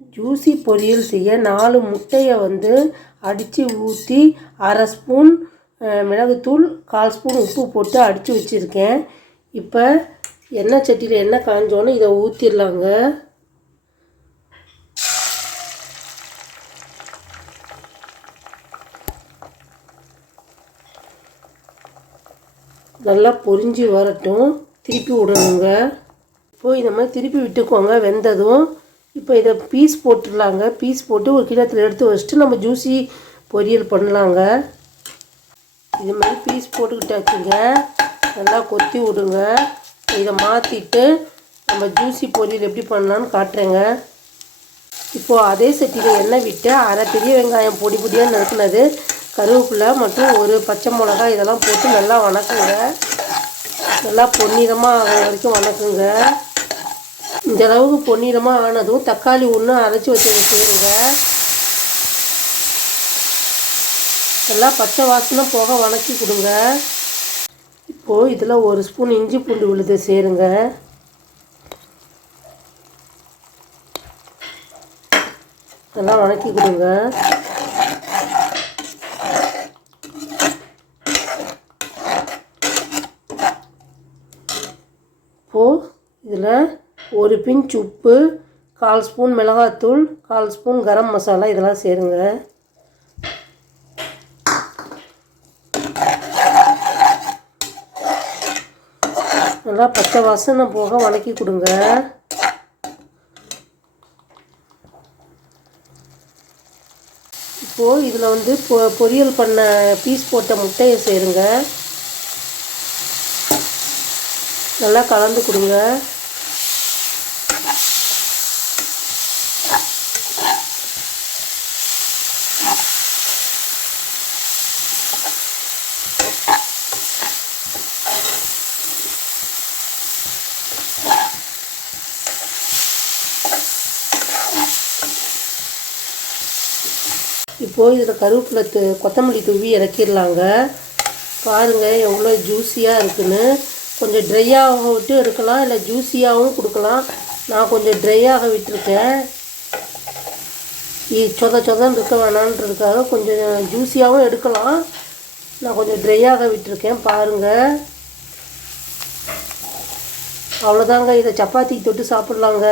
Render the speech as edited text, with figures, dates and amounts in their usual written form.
Juicy பொரியல் செய்ய 4 முட்டையை வந்து அடித்து ஊற்றி 1/2 ஸ்பூன் மிளகுத்தூள் 1/4 ஸ்பூன் உப்பு போட்டு அடித்து வச்சுருக்கேன். இப்போ எண்ணெய் சட்டியில் எண்ணெய் காஞ்சோன்னு இதை ஊற்றிடலாங்க. நல்லா பொரிஞ்சு வரட்டும், திருப்பி விடணுங்க. இப்போது இந்த மாதிரி திருப்பி விட்டுக்கோங்க வெந்ததும். இப்போ இதை பீஸ் போட்டுடலாங்க. பீஸ் போட்டு ஒரு கிண்ணத்தில் எடுத்து வச்சுட்டு நம்ம ஜூஸி பொரியல் பண்ணலாங்க. இது மாதிரி பீஸ் போட்டுக்கிட்டாச்சுங்க. நல்லா கொத்தி விடுங்க. இதை மாற்றிட்டு நம்ம ஜூஸி பொரியல் எப்படி பண்ணலான்னு காட்டுறேங்க. இப்போது அதே சட்டியில் எண்ணெய் விட்டு 1/2 பெரிய வெங்காயம் பொடி பொடியாக நறுக்குனது, கருவேப்பிலை மற்றும் ஒரு பச்சை மிளகாய் இதெல்லாம் போட்டு நல்லா வணக்குங்க. நல்லா பொன்னிறமாக ஆகிற வரைக்கும் வணக்குங்க. இந்த அளவுக்கு பொன்னிறமாக ஆனதும் தக்காளி ஒன்று அரைச்சி வச்சதை சேருங்க. நல்லா பச்சை வாசனை போக வணக்கி கொடுங்க. இப்போது இதில் 1 ஸ்பூன் இஞ்சி பூண்டு விழுதை சேருங்க. நல்லா வணக்கி கொடுங்க. இப்போது இதில் 1 பிஞ்ச் உப்பு, 1/4 ஸ்பூன் மிளகாத்தூள், 1/4 ஸ்பூன் கரம் மசாலா இதெல்லாம் சேருங்க. நல்லா பச்சை வாசனை போக வணக்கி கொடுங்க. இப்போது இதில் வந்து பொரியல் பண்ண பீஸ் போட்ட முட்டையை சேருங்க. நல்லா கலந்து கொடுங்க. இப்போது இதில் கருவேப்பிலை கொத்தமல்லி தூவி இறக்கிடலாங்க. பாருங்கள் எவ்வளோ ஜூஸியாக இருக்குன்னு. கொஞ்சம் ட்ரையாக விட்டு எடுக்கலாம், இல்லை ஜூஸியாகவும் கொடுக்கலாம். நான் கொஞ்சம் ட்ரையாக விட்டுருக்கேன். சொதன்னு இருக்க வேணான்றதுக்காக கொஞ்சம் ஜூஸியாகவும் எடுக்கலாம். நான் கொஞ்சம் ட்ரையாக விட்டுருக்கேன். பாருங்கள், அவ்வளோதாங்க. இதை சப்பாத்திக்கு தொட்டு சாப்பிட்லாங்க.